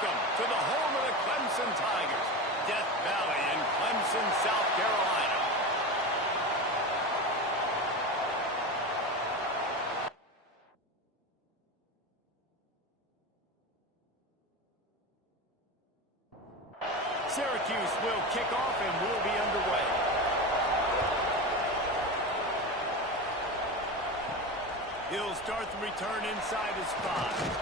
Welcome to the home of the Clemson Tigers, Death Valley in Clemson, South Carolina. Syracuse will kick off and will be underway. He'll start the return inside his 5.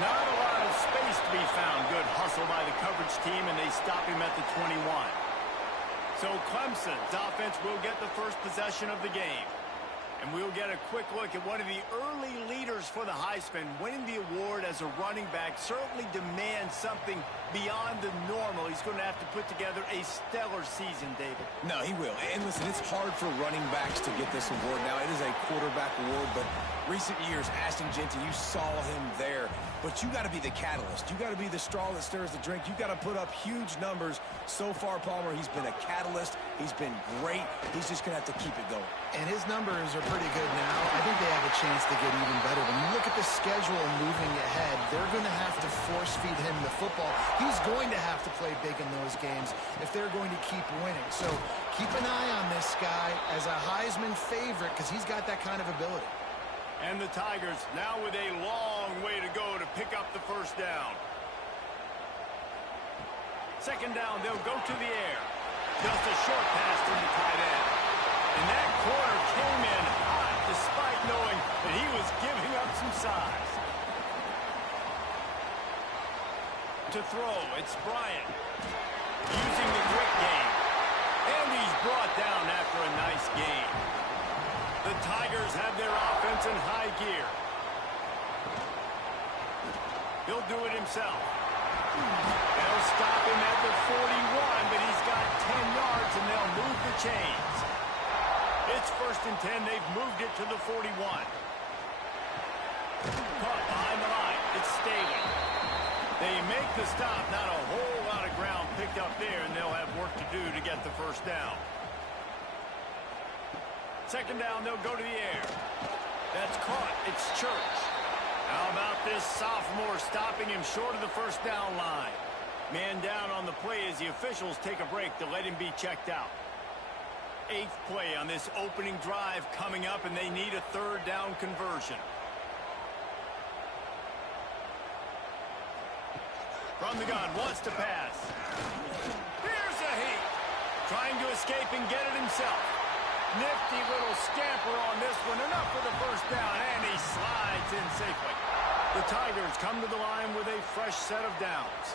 Not a lot of space to be found. Good hustle by the coverage team, and they stop him at the 21. So Clemson's offense will get the first possession of the game. And we'll get a quick look at one of the early leaders for the Heisman. Winning the award as a running back certainly demands something beyond the normal. He's going to have to put together a stellar season, David. No, he will. And listen, it's hard for running backs to get this award. Now, it is a quarterback award, but recent years, Ashton Jeanty, you saw him there. But you got to be the catalyst. You got to be the straw that stirs the drink. You got to put up huge numbers. So far, Palmer, he's been a catalyst. He's been great. He's just going to have to keep it going. And his numbers are pretty good now. I think they have a chance to get even better. When you look at the schedule moving ahead, they're going to have to force-feed him the football. He's going to have to play big in those games if they're going to keep winning. So keep an eye on this guy as a Heisman favorite because he's got that kind of ability. And the Tigers now with a long way to go to pick up the first down. Second down, they'll go to the air. Just a short pass to the tight end. And that corner came in hot despite knowing that he was giving up some size. To throw, it's Bryant. Using the quick game. And he's brought down after a nice gain. The Tigers have their offense in high gear. He'll do it himself. They'll stop him at the 41, but he's got 10 yards, and they'll move the chains. It's 1st and 10. They've moved it to the 41. Caught behind the line. It's Staley. They make the stop. Not a whole lot of ground picked up there, and they'll have work to do to get the first down. Second down, they'll go to the air. That's caught. It's Church. How about this sophomore stopping him short of the first down line? Man down on the play as the officials take a break to let him be checked out. 8th play on this opening drive coming up, and they need a 3rd down conversion. From the gun, wants to pass. Here's a heat. Trying to escape and get it himself. Nifty little scamper on this one. Enough for the first down, and he slides in safely. The Tigers come to the line with a fresh set of downs.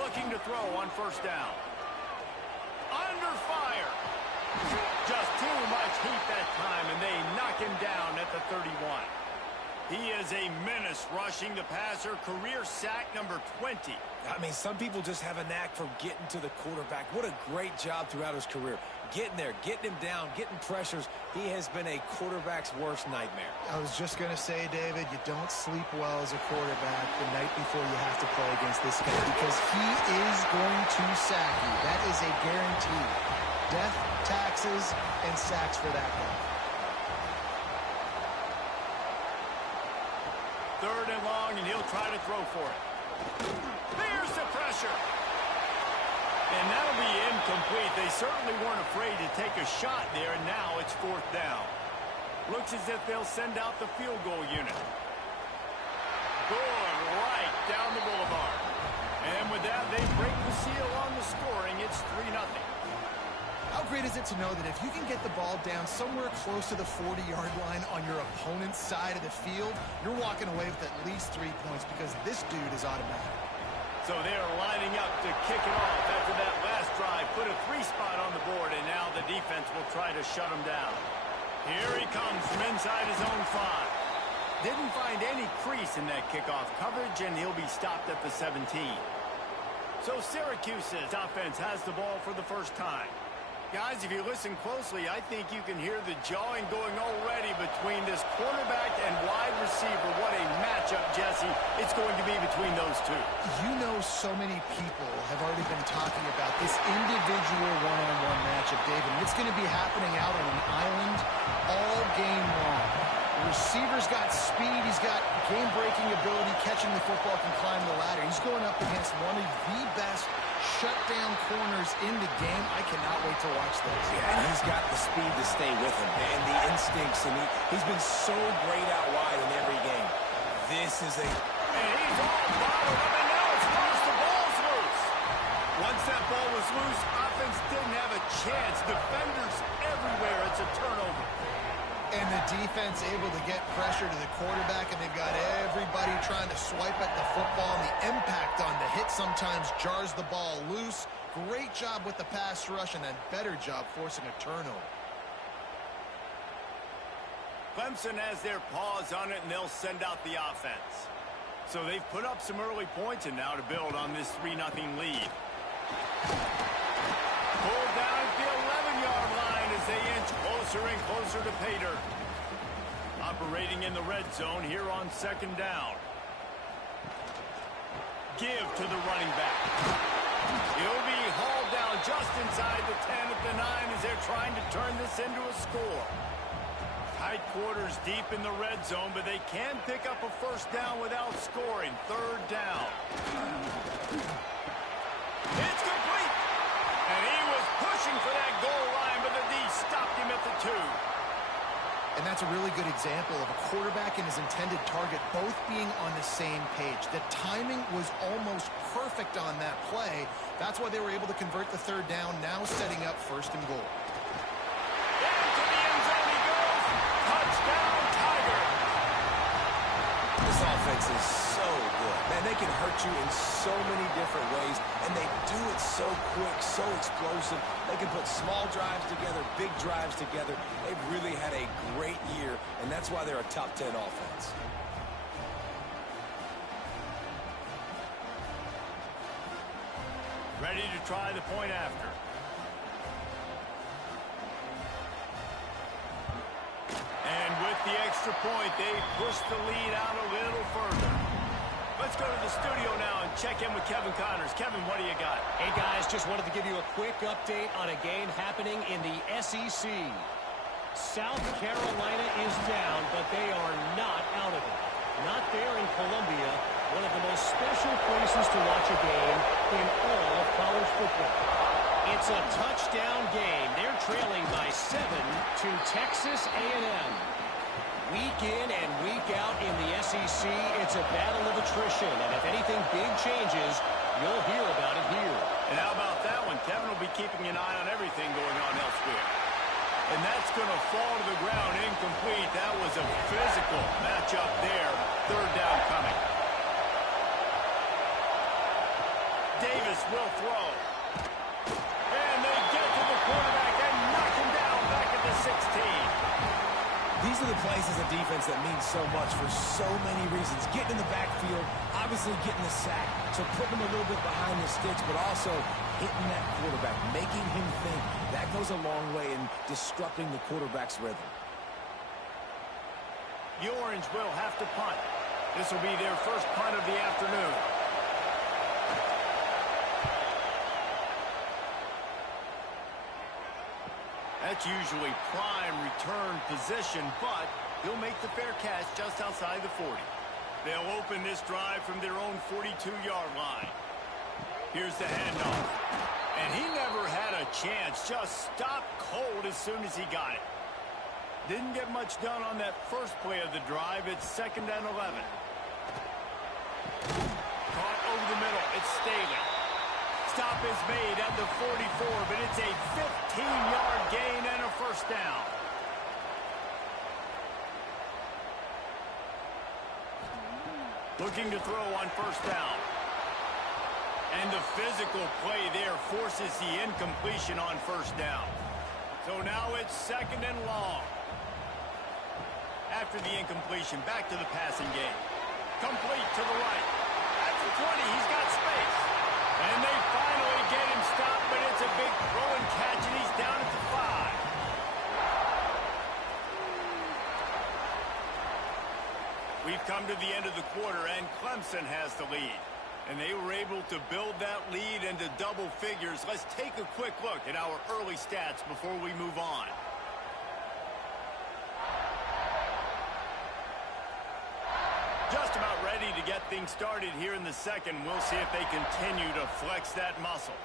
Looking to throw on first down. Under fire. Just too much heat that time, and they knock him down at the 31. He is a menace rushing the passer. Career sack number 20. I mean, some people just have a knack for getting to the quarterback. What a great job throughout his career. Getting there, getting him down, getting pressures. He has been a quarterback's worst nightmare. I was just going to say, David, you don't sleep well as a quarterback the night before you have to play against this guy because he is going to sack you. That is a guarantee. Death, taxes, and sacks for that guy. 3rd and long, and he'll try to throw for it. There's the pressure. And that'll be incomplete. They certainly weren't afraid to take a shot there, and now it's 4th down. Looks as if they'll send out the field goal unit. Going right down the boulevard. And with that, they break the seal on the scoring. It's 3-0. How great is it to know that if you can get the ball down somewhere close to the 40-yard line on your opponent's side of the field, you're walking away with at least 3 points because this dude is automatic. So they're lining up to kick it off after that last drive. Put a 3 spot on the board, and now the defense will try to shut him down. Here he comes from inside his own 5. Didn't find any crease in that kickoff coverage, and he'll be stopped at the 17. So Syracuse's offense has the ball for the first time. Guys, if you listen closely, I think you can hear the jawing going already between this quarterback and wide receiver. What a matchup, Jesse, it's going to be between those two. You know, so many people have already been talking about this individual one-on-one matchup, David. And it's going to be happening out on an island all game long. The receiver's got speed. He's got game-breaking ability. Catching the football, can climb the ladder. He's going up against one of the best shutdown corners in the game. I cannot wait to watch this. Yeah, and he's got the speed to stay with him and the instincts, and he's been so great out wide in every game. This is a... And he's all bottled up, and now it's loose. The ball's loose. Once that ball was loose, offense didn't have a chance. Defenders everywhere. It's a turnover. And the defense able to get pressure to the quarterback, and they've got everybody trying to swipe at the football. And the impact on the hit sometimes jars the ball loose. Great job with the pass rush, and a better job forcing a turnover. Clemson has their paws on it, and they'll send out the offense. So they've put up some early points, and now to build on this 3-0 lead. Pulled down at the 11-yard line as they inch closer and closer to pay dirt. Operating in the red zone here on second down. Give to the running back. He'll be hauled down just inside the 10 at the 9 as they're trying to turn this into a score. Tight quarters deep in the red zone, but they can pick up a first down without scoring. Third down. It's complete. And he was pushing for that goal line, but the D stopped him at the 2. And that's a really good example of a quarterback and his intended target both being on the same page. The timing was almost perfect on that play. That's why they were able to convert the third down, now setting up first and goal. Into the end zone he goes. Touchdown, Tiger. This offense is so good. Man, they can hurt you in so many different ways, and they do it so quick, so explosive. They can put small drives together, big drives together. They've really had a great year, and that's why they're a top 10 offense. Ready to try the point after. And with the extra point, they push the lead out a little further. Let's go to the studio now and check in with Kevin Connors. Kevin, what do you got? Hey, guys, just wanted to give you a quick update on a game happening in the SEC. South Carolina is down, but they are not out of it. Not there in Columbia, one of the most special places to watch a game in all of college football. It's a touchdown game. They're trailing by 7 to Texas A&M. Week in and week out in the SEC, it's a battle of attrition. And if anything big changes, you'll hear about it here. And how about that one? Kevin will be keeping an eye on everything going on elsewhere. And that's going to fall to the ground incomplete. That was a physical matchup there. Third down coming. Davis will throw. And they get to the quarterback and knock him down back at the 16. These are the plays as a defense that mean so much for so many reasons. Getting in the backfield, obviously getting the sack, so putting him a little bit behind the sticks, but also hitting that quarterback, making him think. That goes a long way in disrupting the quarterback's rhythm. The Orange will have to punt. This will be their first punt of the afternoon. That's usually prime return position, but he'll make the fair catch just outside the 40. They'll open this drive from their own 42-yard line. Here's the handoff. And he never had a chance. Just stopped cold as soon as he got it. Didn't get much done on that first play of the drive. It's 2nd and 11. Caught over the middle. It's Staley. Stop is made at the 44, but it's a 15-yard gain and a first down. Looking to throw on first down. And the physical play there forces the incompletion on first down. So now it's 2nd and long. After the incompletion, back to the passing game. Complete to the right. At the 20, he's got space. And they finally get him stopped, but it's a big throw and catch, and he's down at the 5. We've come to the end of the quarter, and Clemson has the lead. And they were able to build that lead into double figures. Let's take a quick look at our early stats before we move on. Just about ready to get things started here in the second. We'll see if they continue to flex that muscle.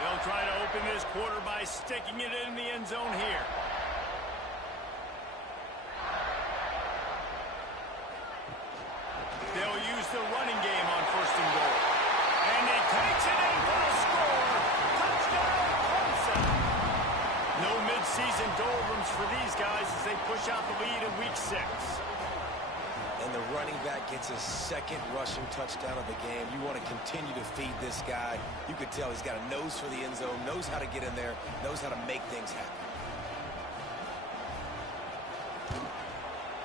They'll try to open this quarter by sticking it in the end zone here. They'll use the running game on 1st and goal. And he takes it in for a score. Touchdown, Clemson. No midseason doldrums for these guys as they push out the lead in week 6. And the running back gets his second rushing touchdown of the game. You want to continue to feed this guy. You could tell he's got a nose for the end zone, knows how to get in there, knows how to make things happen.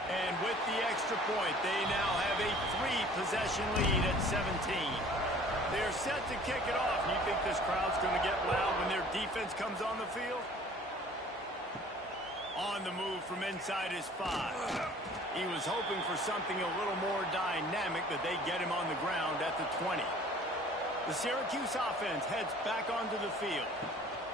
And with the extra point, they now have a 3-possession lead at 17. They're set to kick it off. You think this crowd's going to get loud when their defense comes on the field? On the move from inside his 5. He was hoping for something a little more dynamic, but they get him on the ground at the 20. The Syracuse offense heads back onto the field.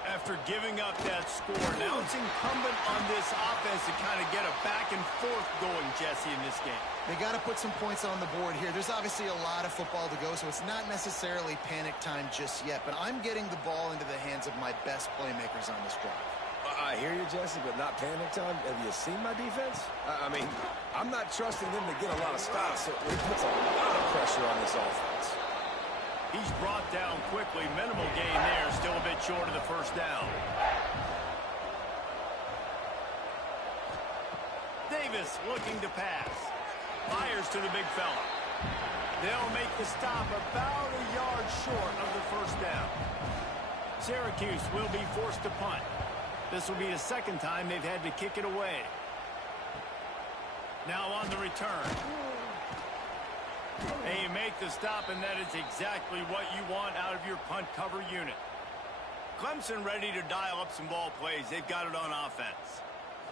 After giving up that score, now it's incumbent on this offense to kind of get a back and forth going, Jesse, in this game. They got to put some points on the board here. There's obviously a lot of football to go, so it's not necessarily panic time just yet, but I'm getting the ball into the hands of my best playmakers on this drive. I hear you, Jesse, but not panic time. Have you seen my defense? I mean, I'm not trusting them to get a lot of stops, so it puts a lot of pressure on this offense. He's brought down quickly. Minimal gain there. Still a bit short of the first down. Davis looking to pass. Fires to the big fella. They'll make the stop about a yard short of the first down. Syracuse will be forced to punt. This will be the second time they've had to kick it away. Now on the return. They make the stop, and that is exactly what you want out of your punt cover unit. Clemson ready to dial up some ball plays. They've got it on offense.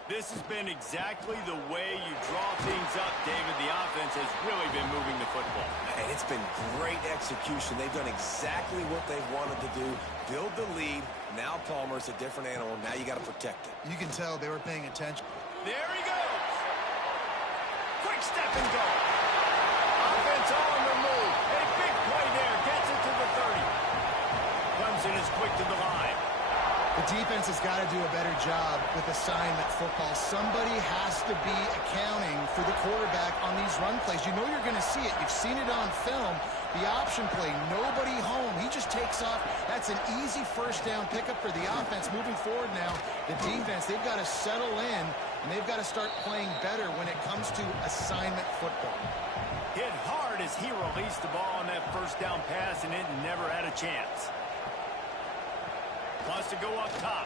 This has been exactly the way you draw things up, David. The offense has really been moving the football. And it's been great execution. They've done exactly what they've wanted to do. Build the lead. Now Palmer's a different animal. Now you got to protect it. You can tell they were paying attention. There he goes. Quick step and go. Offense on the move. A big play there. Gets it to the 30. Clemson is quick to the line. The defense has got to do a better job with assignment football. Somebody has to be accounting for the quarterback on these run plays. You know you're going to see it. You've seen it on film. The option play, nobody home. He just takes off. That's an easy first down pickup for the offense. Moving forward now, the defense, they've got to settle in, and they've got to start playing better when it comes to assignment football. Hit hard as he released the ball on that first down pass, and it never had a chance. Wants to go up top.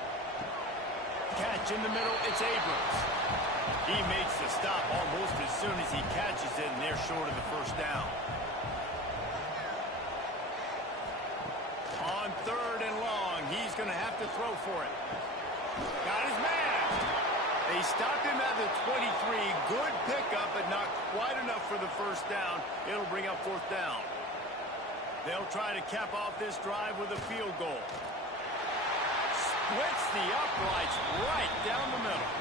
Catch in the middle, it's Abrams. He makes the stop almost as soon as he catches it, and they're short of the first down. On 3rd and long, he's going to have to throw for it. Got his man. They stopped him at the 23. Good pickup, but not quite enough for the first down. It'll bring up 4th down. They'll try to cap off this drive with a field goal. Splits the uprights right down the middle.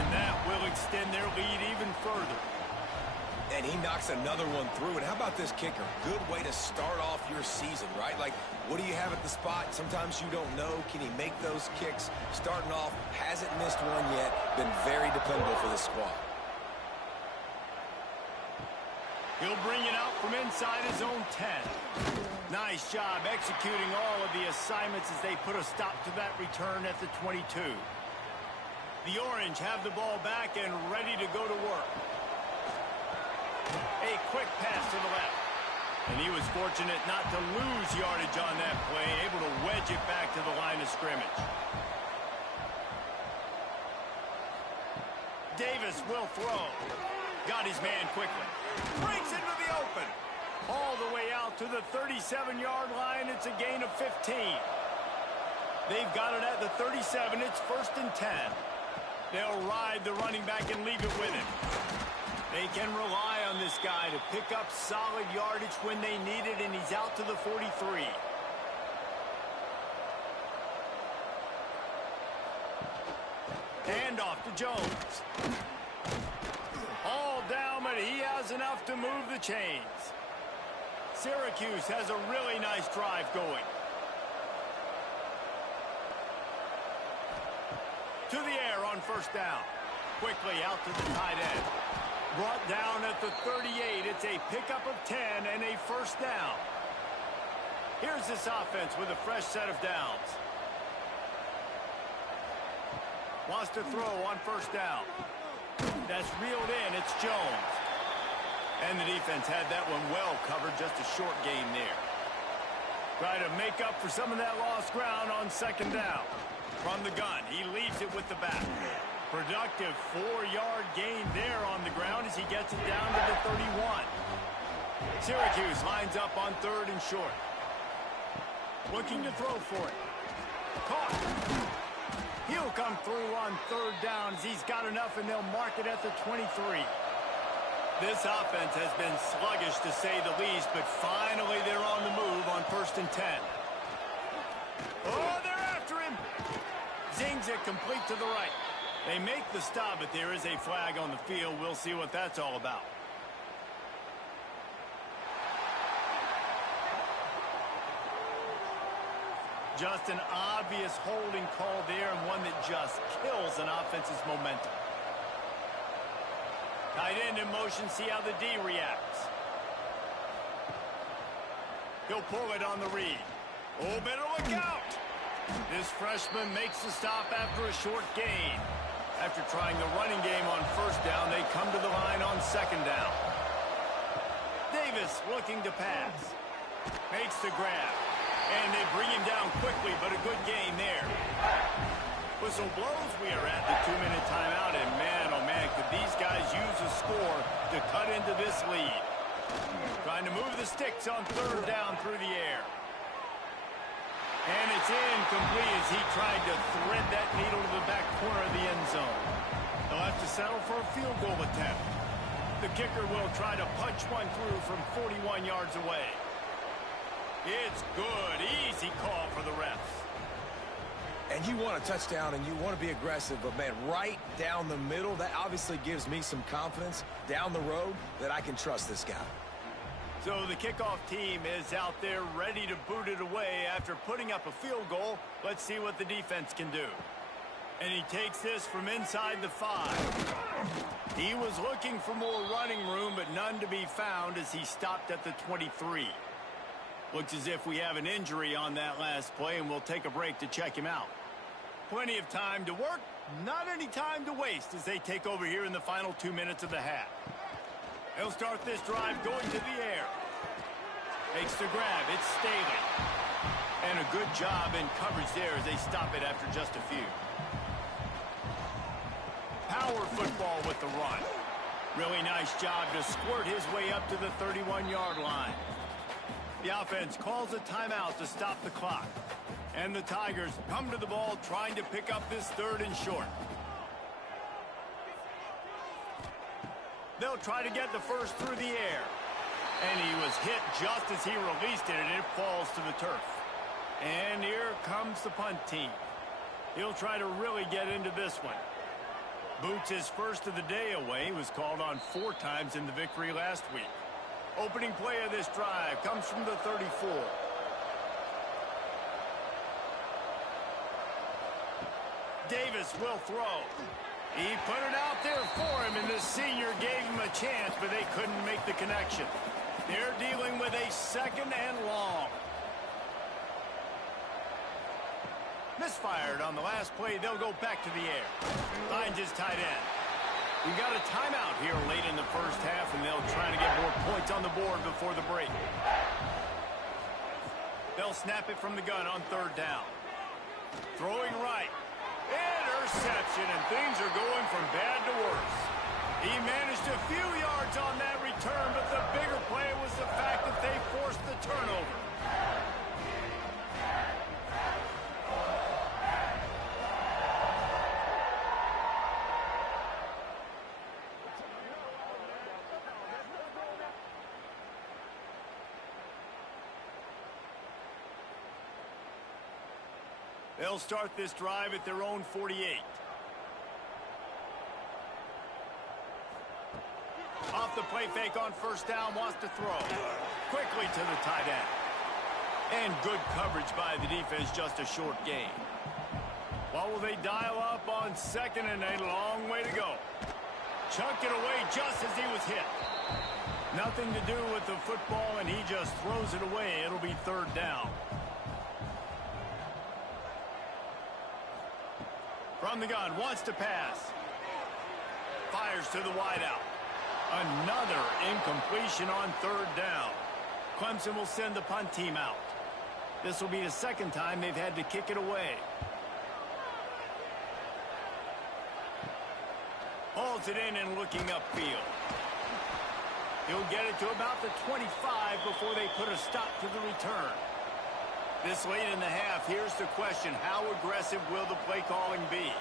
And that will extend their lead even further. And he knocks another one through. And how about this kicker? Good way to start off your season, right? Like, what do you have at the spot? Sometimes you don't know. Can he make those kicks? Starting off, hasn't missed one yet. Been very dependable for this squad. He'll bring it out from inside his own 10. Nice job executing all of the assignments as they put a stop to that return at the 22. The Orange have the ball back and ready to go to work. A quick pass to the left. And he was fortunate not to lose yardage on that play, able to wedge it back to the line of scrimmage. Davis will throw. Got his man quickly. Breaks into the open. All the way out to the 37-yard line. It's a gain of 15. They've got it at the 37. It's 1st and 10. They'll ride the running back and leave it with him. They can rely on this guy to pick up solid yardage when they need it, and he's out to the 43. Hand off to Jones. All down, but he has does enough to move the chains. Syracuse has a really nice drive going. To the air on first down. Quickly out to the tight end. Brought down at the 38. It's a pickup of 10 and a first down. Here's this offense with a fresh set of downs. Wants to throw on first down. That's reeled in. It's Jones. And the defense had that one well covered. Just a short gain there. Try to make up for some of that lost ground on second down. From the gun, he leaves it with the back. Productive 4-yard gain there on the ground as he gets it down to the 31. Syracuse lines up on third and short. Looking to throw for it. Caught. He'll come through on third down as he's got enough, and they'll mark it at the 23. This offense has been sluggish to say the least, but finally they're on the move on first and 10. Oh, they're after him. Zings it complete to the right. They make the stop, but there is a flag on the field. We'll see what that's all about. Just an obvious holding call there, and one that just kills an offense's momentum. Tight end in motion, see how the D reacts. He'll pull it on the read. Oh, better look out. This freshman makes the stop after a short gain. After trying the running game on first down, they come to the line on second down. Davis looking to pass. Makes the grab. And they bring him down quickly, but a good gain there. Whistle blows. We are at the 2-minute timeout, and man, oh man, could these guys use a score to cut into this lead. Trying to move the sticks on third down through the air. And it's incomplete as he tried to thread that needle to the back corner of the end zone. They'll have to settle for a field goal attempt. The kicker will try to punch one through from 41 yards away. It's good. Easy call for the refs. And you want a touchdown and you want to be aggressive, but man, right down the middle, that obviously gives me some confidence down the road that I can trust this guy. So the kickoff team is out there ready to boot it away after putting up a field goal. Let's see what the defense can do. And he takes this from inside the 5. He was looking for more running room, but none to be found as he stopped at the 23. Looks as if we have an injury on that last play, and we'll take a break to check him out. Plenty of time to work, not any time to waste as they take over here in the final 2 minutes of the half. They'll start this drive going to the air. Makes the grab. It's Staley. And a good job in coverage there as they stop it after just a few. Power football with the run. Really nice job to squirt his way up to the 31-yard line. The offense calls a timeout to stop the clock. And the Tigers come to the ball trying to pick up this third and short. They'll try to get the first through the air. And he was hit just as he released it, and it falls to the turf. And here comes the punt team. He'll try to really get into this one. Boots his first of the day away. He was called on 4 times in the victory last week. Opening play of this drive comes from the 34. Davis will throw. He put it out there for him, and the senior gave him a chance, but they couldn't make the connection. They're dealing with a second and long. Misfired on the last play. They'll go back to the air. Finds his tight end. We've got a timeout here late in the first half, and they'll try to get more points on the board before the break. They'll snap it from the gun on third down. Throwing right. Interception, and things are going from bad to worse. He managed a few yards on that return, but the bigger play was the fact that they forced the turnover. They'll start this drive at their own 48. off the play fake on first down, wants to throw. Quickly to the tight end. And good coverage by the defense, just a short gain. What will they dial up on second and a long way to go? Chucked it away just as he was hit. Nothing to do with the football, and he just throws it away. It'll be third down. From the gun, wants to pass. Fires to the wideout. Another incompletion on third down. Clemson will send the punt team out. This will be the second time they've had to kick it away. Hauls it in and looking upfield. He'll get it to about the 25 before they put a stop to the return. This late in the half, here's the question. How aggressive will the play calling be?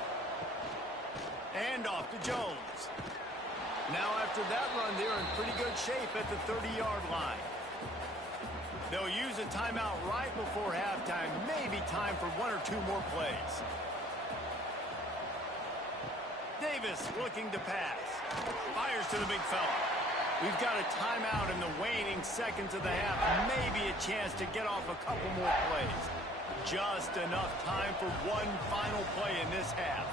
And off to Jones. Now after that run, they're in pretty good shape at the 30-yard line. They'll use a timeout right before halftime. Maybe time for one or two more plays. Davis looking to pass. Fires to the big fella. We've got a timeout in the waning seconds of the half. Maybe a chance to get off a couple more plays. Just enough time for one final play in this half.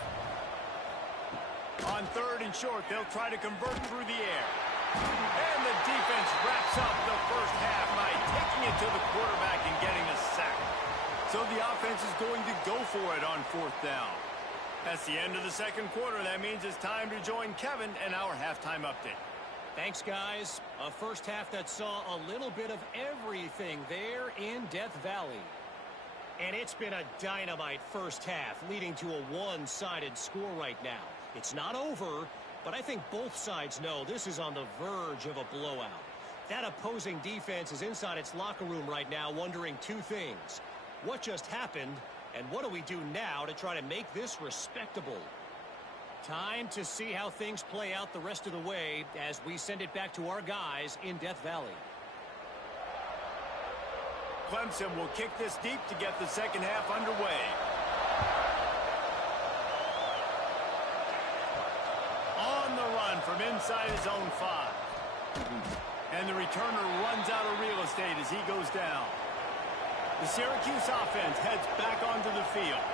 On third and short, they'll try to convert through the air. And the defense wraps up the first half by taking it to the quarterback and getting a sack. So the offense is going to go for it on fourth down. That's the end of the second quarter. That means it's time to join Kevin and our halftime update. Thanks, guys. A first half that saw a little bit of everything there in Death Valley. And it's been a dynamite first half, leading to a one-sided score right now. It's not over, but I think both sides know this is on the verge of a blowout. That opposing defense is inside its locker room right now wondering two things. What just happened, and what do we do now to try to make this respectable? Time to see how things play out the rest of the way as we send it back to our guys in Death Valley. Clemson will kick this deep to get the second half underway. On the run from inside his own 5. And the returner runs out of real estate as he goes down. The Syracuse offense heads back onto the field.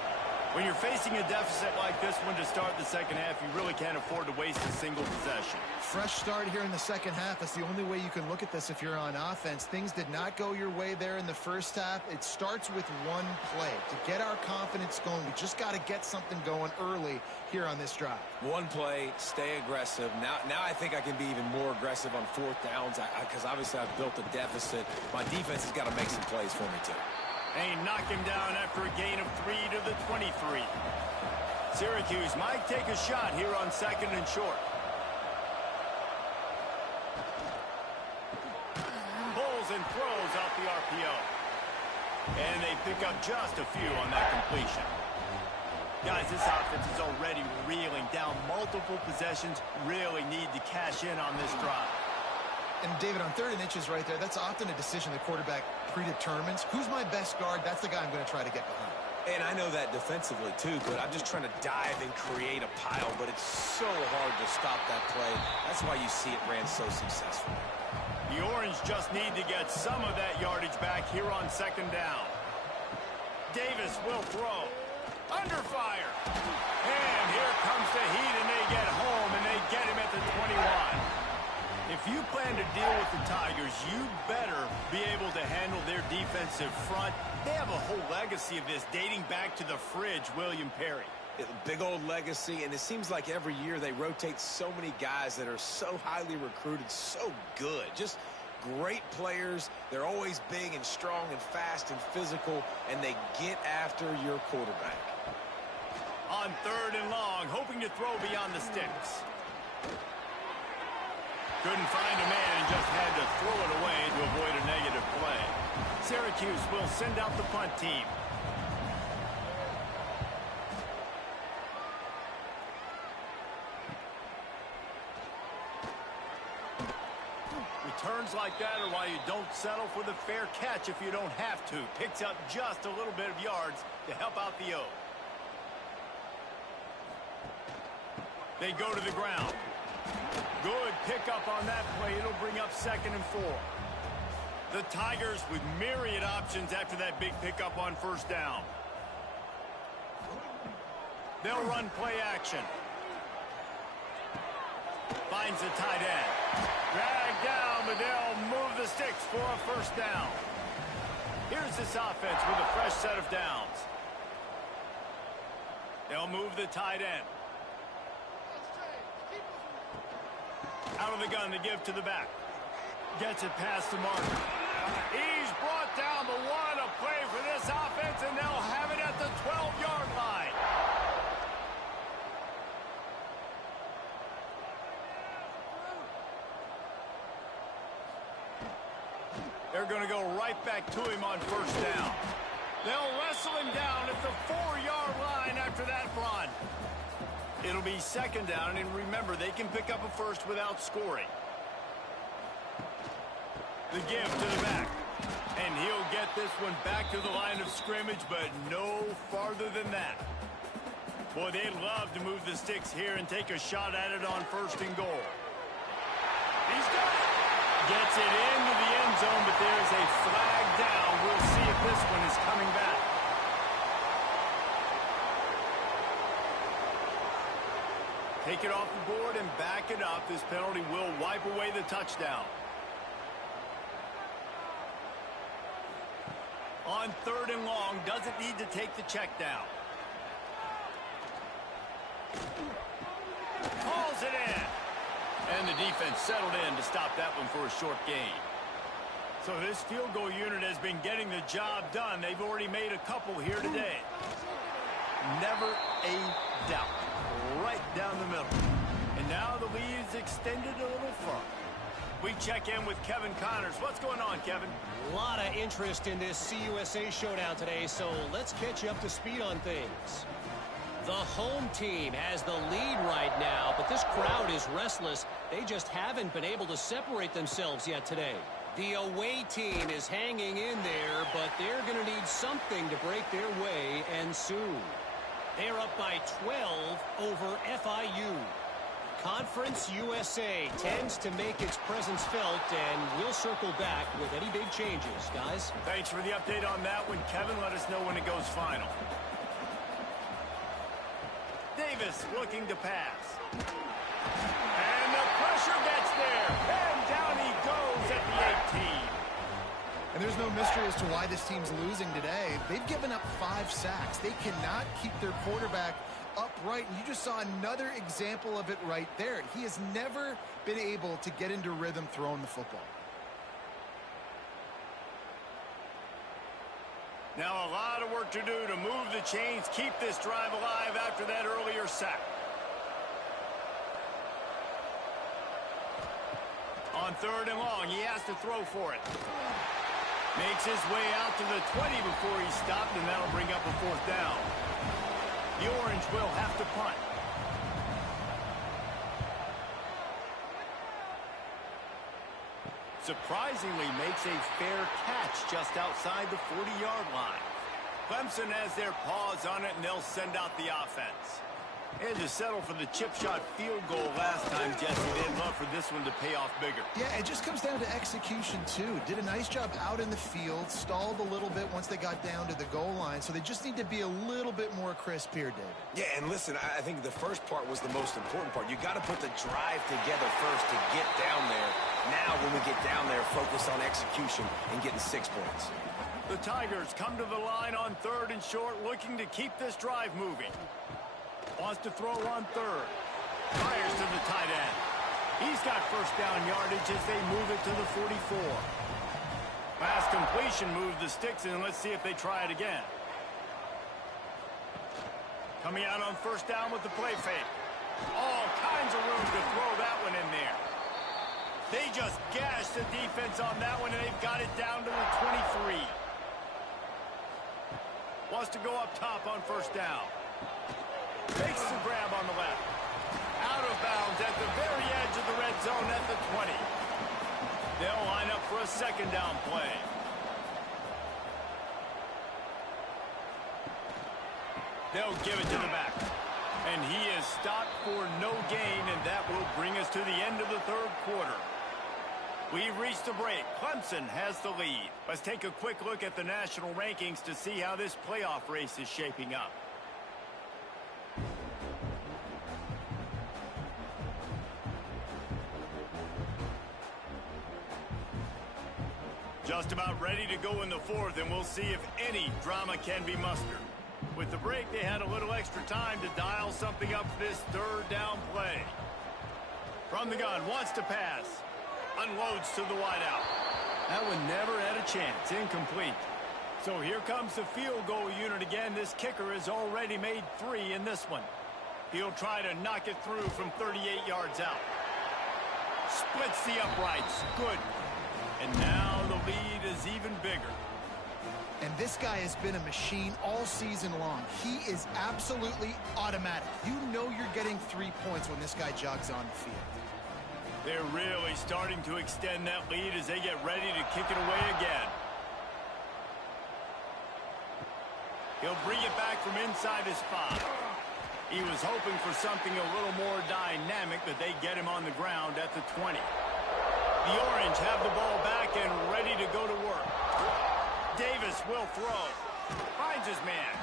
When you're facing a deficit like this one to start the second half, you really can't afford to waste a single possession. Fresh start here in the second half. That's the only way you can look at this if you're on offense. Things did not go your way there in the first half. It starts with one play. To get our confidence going, we just got to get something going early here on this drive. One play, stay aggressive. Now I think I can be even more aggressive on fourth downs because obviously I've built a deficit. My defense has got to make some plays for me too. They knock him down after a gain of 3 to the 23. Syracuse might take a shot here on second and short. Pulls and throws out the RPO. And they pick up just a few on that completion. Guys, this offense is already reeling down multiple possessions. Really need to cash in on this drive. And David, on third and inches right there, that's often a decision the quarterback predetermines. Who's my best guard? That's the guy I'm going to try to get behind. And I know that defensively too, but I'm just trying to dive and create a pile, but it's so hard to stop that play. That's why you see it ran so successful. The Orange just need to get some of that yardage back here on second down. Davis will throw. Under fire. And here comes the heat, and they get home, and they get him at the 21. If you plan to deal with the Tigers, you better be able to handle their defensive front. They have a whole legacy of this dating back to the fridge, William Perry. Big old legacy, and it seems like every year they rotate so many guys that are so highly recruited, so good. Just great players. They're always big and strong and fast and physical, and they get after your quarterback. On third and long, hoping to throw beyond the sticks. Couldn't find a man and just had to throw it away to avoid a negative play. Syracuse will send out the punt team. Returns like that are why you don't settle for the fair catch if you don't have to. Picks up just a little bit of yards to help out the O. They go to the ground. Good pickup on that play. It'll bring up 2nd and 4. The Tigers with myriad options after that big pickup on 1st down. They'll run play action. Finds the tight end. Dragged down, but they'll move the sticks for a 1st down. Here's this offense with a fresh set of downs. They'll move the tight end. Out of the gun to give to the back. Gets it past the marker. He's brought down, but what a play for this offense, and they'll have it at the 12-yard line. They're going to go right back to him on 1st down. They'll wrestle him down at the 4-yard line after that run. It'll be 2nd down, and remember, they can pick up a 1st without scoring. The give to the back. And he'll get this one back to the line of scrimmage, but no farther than that. Boy, they'd love to move the sticks here and take a shot at it on 1st and goal. He's got it. Gets it into the end zone, but there's a flag down. We'll see if this one is coming back. Take it off the board and back it up. This penalty will wipe away the touchdown. On 3rd and long, doesn't need to take the check down. Calls it in. And the defense settled in to stop that one for a short gain. So this field goal unit has been getting the job done. They've already made a couple here today. Never a doubt. Right down the middle. And now the lead is extended a little further. We check in with Kevin Connors. What's going on, Kevin? A lot of interest in this CUSA showdown today, so let's catch you up to speed on things. The home team has the lead right now, but this crowd is restless. They just haven't been able to separate themselves yet today. The away team is hanging in there, but they're going to need something to break their way, and soon. They're up by 12 over FIU. Conference USA tends to make its presence felt, and we'll circle back with any big changes, guys. Thanks for the update on that one, Kevin. Let us know when it goes final. Davis looking to pass. And the pressure gets there. And down he goes at the 18. And there's no mystery as to why this team's losing today. They've given up 5 sacks. They cannot keep their quarterback upright, and you just saw another example of it right there. He has never been able to get into rhythm throwing the football. Now a lot of work to do to move the chains, keep this drive alive after that earlier sack. On 3rd and long, he has to throw for it. Makes his way out to the 20 before he stopped, and that'll bring up a 4th down. The Orange will have to punt. Surprisingly makes a fair catch just outside the 40-yard line. Clemson has their paws on it, and they'll send out the offense. Had to settle for the chip shot field goal last time, Jesse. They'd love for this one to pay off bigger. Yeah, it just comes down to execution, too. Did a nice job out in the field, stalled a little bit once they got down to the goal line, so they just need to be a little bit more crisp here, David. Yeah, and listen, I think the first part was the most important part. You got to put the drive together first to get down there. Now, when we get down there, focus on execution and getting 6 points. The Tigers come to the line on 3rd and short, looking to keep this drive moving. Wants to throw on 3rd. Fires to the tight end. He's got 1st down yardage as they move it to the 44. Pass completion moves the sticks, and let's see if they try it again. Coming out on 1st down with the play fake. All kinds of room to throw that one in there. They just gashed the defense on that one, and they've got it down to the 23. Wants to go up top on 1st down. Makes the grab on the left. Out of bounds at the very edge of the red zone at the 20. They'll line up for a 2nd down play. They'll give it to the back. And he is stopped for no gain, and that will bring us to the end of the third quarter. We've reached the break. Clemson has the lead. Let's take a quick look at the national rankings to see how this playoff race is shaping up. Just about ready to go in the fourth, and we'll see if any drama can be mustered. With the break, they had a little extra time to dial something up for this third down play. From the gun, wants to pass. Unloads to the wideout. That one never had a chance. Incomplete. So here comes the field goal unit again. This kicker has already made 3 in this one. He'll try to knock it through from 38 yards out. Splits the uprights. Good. And now the lead is even bigger. And this guy has been a machine all season long. He is absolutely automatic. You know you're getting 3 points when this guy jogs on the field. They're really starting to extend that lead as they get ready to kick it away again. He'll bring it back from inside his 5. He was hoping for something a little more dynamic, but they get him on the ground at the 20. The Orange have the ball back and ready to go to work. Davis will throw. Finds his man.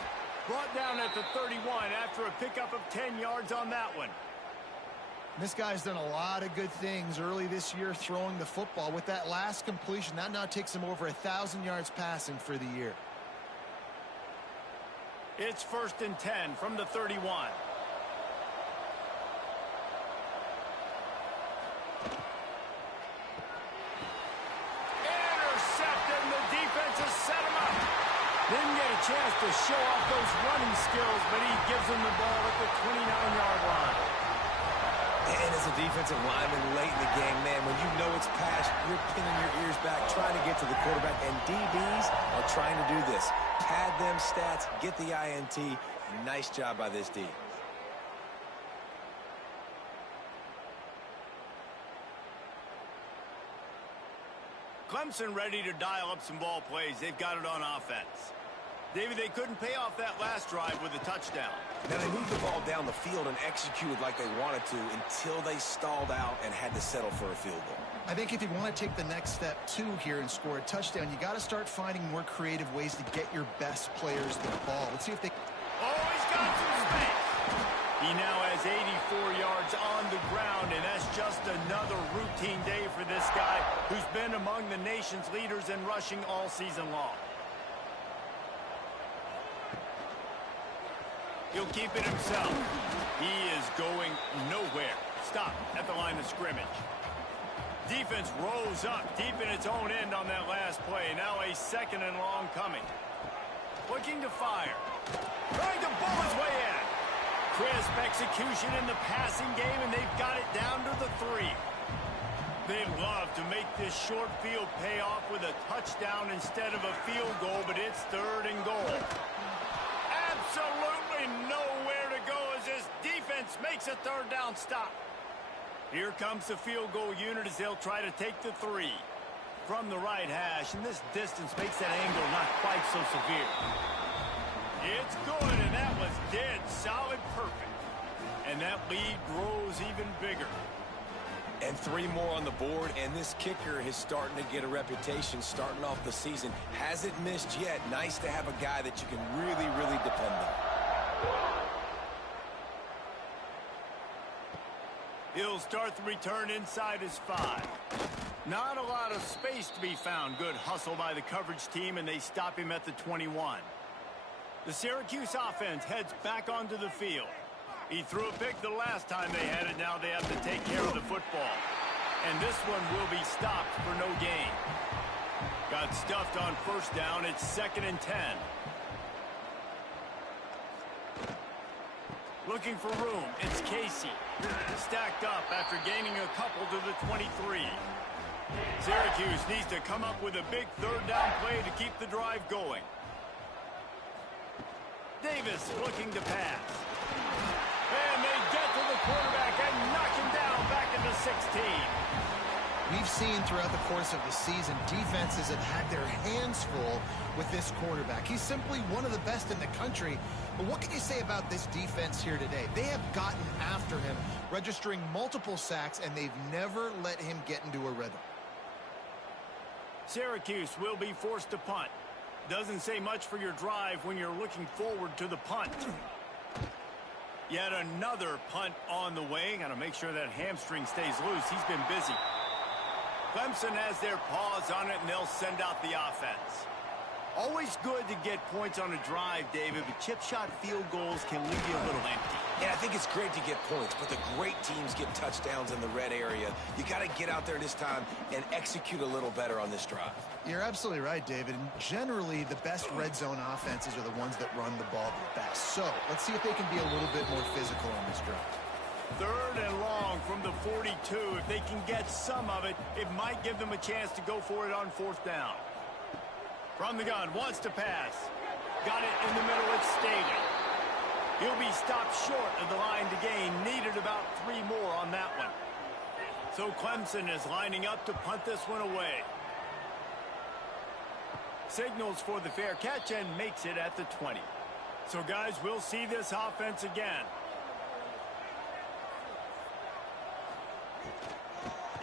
Brought down at the 31 after a pickup of 10 yards on that one. This guy's done a lot of good things early this year throwing the football. With that last completion, that now takes him over 1,000 yards passing for the year. It's 1st and 10 from the 31. Didn't get a chance to show off those running skills, but he gives him the ball at the 29-yard line. And as a defensive lineman late in the game, man, when you know it's past, you're pinning your ears back, trying to get to the quarterback, and DBs are trying to do this. Pad them stats, get the INT. Nice job by this D. Clemson ready to dial up some ball plays. They've got it on offense. David, they couldn't pay off that last drive with a touchdown. Now, they moved the ball down the field and executed like they wanted to until they stalled out and had to settle for a field goal. I think if you want to take the next step, too, here and score a touchdown, you got to start finding more creative ways to get your best players the ball. Let's see if they... Oh, he's got some space. He now has 84 yards on the ground, and that's just another routine day for this guy who's been among the nation's leaders in rushing all season long. He'll keep it himself. He is going nowhere. Stop at the line of scrimmage. Defense rose up deep in its own end on that last play. Now a 2nd and long coming. Looking to fire. Trying to bull his way in. Crisp execution in the passing game, and they've got it down to the 3. They love to make this short field pay off with a touchdown instead of a field goal, but it's 3rd and goal. Absolutely nowhere to go as this defense makes a 3rd down stop. Here comes the field goal unit as they'll try to take the 3 from the right hash, and this distance makes that angle not quite so severe. It's good, and that was dead solid perfect. And that lead grows even bigger. And 3 more on the board, and this kicker is starting to get a reputation starting off the season. Hasn't missed yet. Nice to have a guy that you can really, really depend on. He'll start the return inside his 5. Not a lot of space to be found. Good hustle by the coverage team, and they stop him at the 21. The Syracuse offense heads back onto the field. He threw a pick the last time they had it. Now they have to take care of the football. And this one will be stopped for no gain. Got stuffed on 1st down. It's 2nd and 10. Looking for room. It's Casey. Stacked up after gaining a couple to the 23. Syracuse needs to come up with a big 3rd down play to keep the drive going. Davis looking to pass. And they get to the quarterback and knock him down back into 16. We've seen throughout the course of the season, defenses have had their hands full with this quarterback. He's simply one of the best in the country. But what can you say about this defense here today? They have gotten after him, registering multiple sacks, and they've never let him get into a rhythm. Syracuse will be forced to punt. Doesn't say much for your drive when you're looking forward to the punt. Yet another punt on the way. Got to make sure that hamstring stays loose. He's been busy. Clemson has their paws on it, and they'll send out the offense. Always good to get points on a drive, David, but chip shot field goals can leave you a little empty. Yeah, I think it's great to get points, but the great teams get touchdowns in the red area. You got to get out there this time and execute a little better on this drive. You're absolutely right, David. And generally, the best red zone offenses are the ones that run the ball the best. So let's see if they can be a little bit more physical on this drive. 3rd and long from the 42. If they can get some of it, it might give them a chance to go for it on 4th down. From the gun, wants to pass. Got it in the middle, it's Staley. He'll be stopped short of the line to gain. Needed about 3 more on that one. So Clemson is lining up to punt this one away. Signals for the fair catch and makes it at the 20. So guys, we'll see this offense again.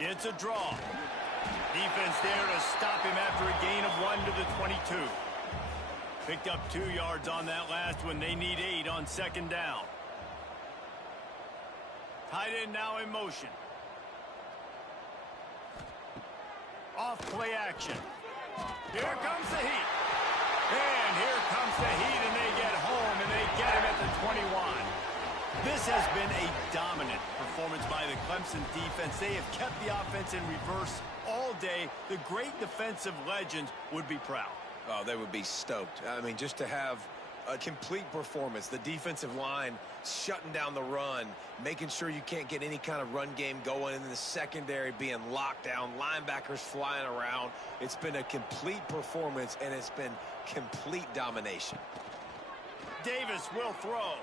It's a draw. Defense there to stop him after a gain of 1 to the 22. Picked up 2 yards on that last one. They need 8 on 2nd down. Tight end now in motion. Off play action. Here comes the heat. And here comes the heat, and they get home, and they get him at the 21. This has been a dominant performance by the Clemson defense. They have kept the offense in reverse all day. The great defensive legends would be proud. Oh, they would be stoked. I mean, just to have a complete performance. The defensive line shutting down the run, making sure you can't get any kind of run game going, in the secondary being locked down, linebackers flying around. It's been a complete performance, and it's been complete domination. Davis will throw.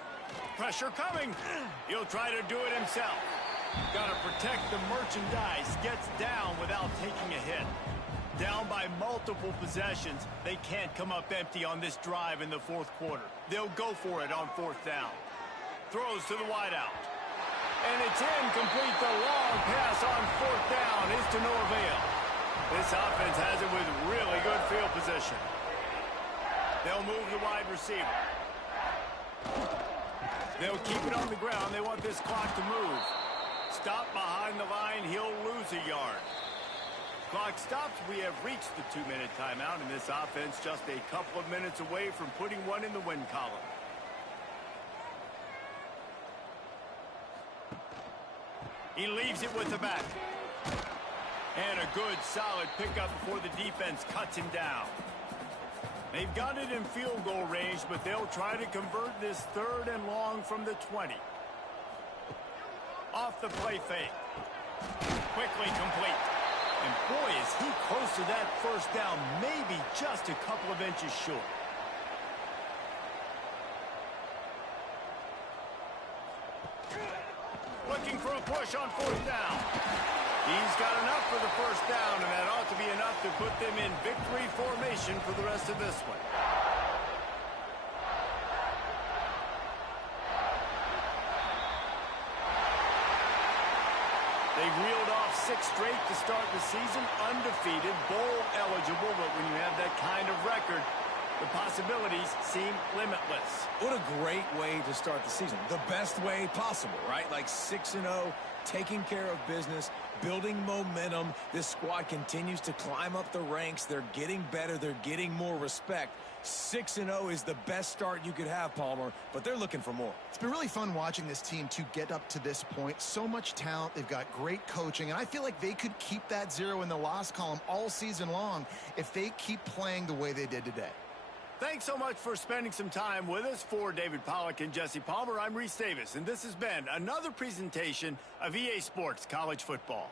Pressure coming. He'll try to do it himself. Got to protect the merchandise. Gets down without taking a hit. Down by multiple possessions. They can't come up empty on this drive in the 4th quarter. They'll go for it on 4th down. Throws to the wideout. And it's incomplete. The long pass on 4th down is to no avail. This offense has it with really good field position. They'll move the wide receiver. They'll keep it on the ground. They want this clock to move. Stop behind the line. He'll lose a yard. Clock stops. We have reached the 2-minute timeout, and this offense just a couple of minutes away from putting one in the win column. He leaves it with the back. And a good, solid pickup before the defense cuts him down. They've got it in field goal range, but they'll try to convert this 3rd and long from the 20. Off the play fake. Quickly complete. And boy, is he close to that 1st down, maybe just a couple of inches short. Looking for a push on 4th down. He's got enough for the 1st down, and that ought to be enough to put them in victory formation for the rest of this one. They've reeled off 6 straight to start the season, undefeated, bowl eligible, but when you have that kind of record, the possibilities seem limitless. What a great way to start the season. The best way possible, right? Like 6-0, taking care of business, building momentum. This squad continues to climb up the ranks. They're getting better. They're getting more respect. 6-0 is the best start you could have, Palmer, but they're looking for more. It's been really fun watching this team to get up to this point. So much talent. They've got great coaching, and I feel like they could keep that 0 in the loss column all season long if they keep playing the way they did today. Thanks so much for spending some time with us. For David Pollack and Jesse Palmer, I'm Reese Davis, and this has been another presentation of EA Sports College Football.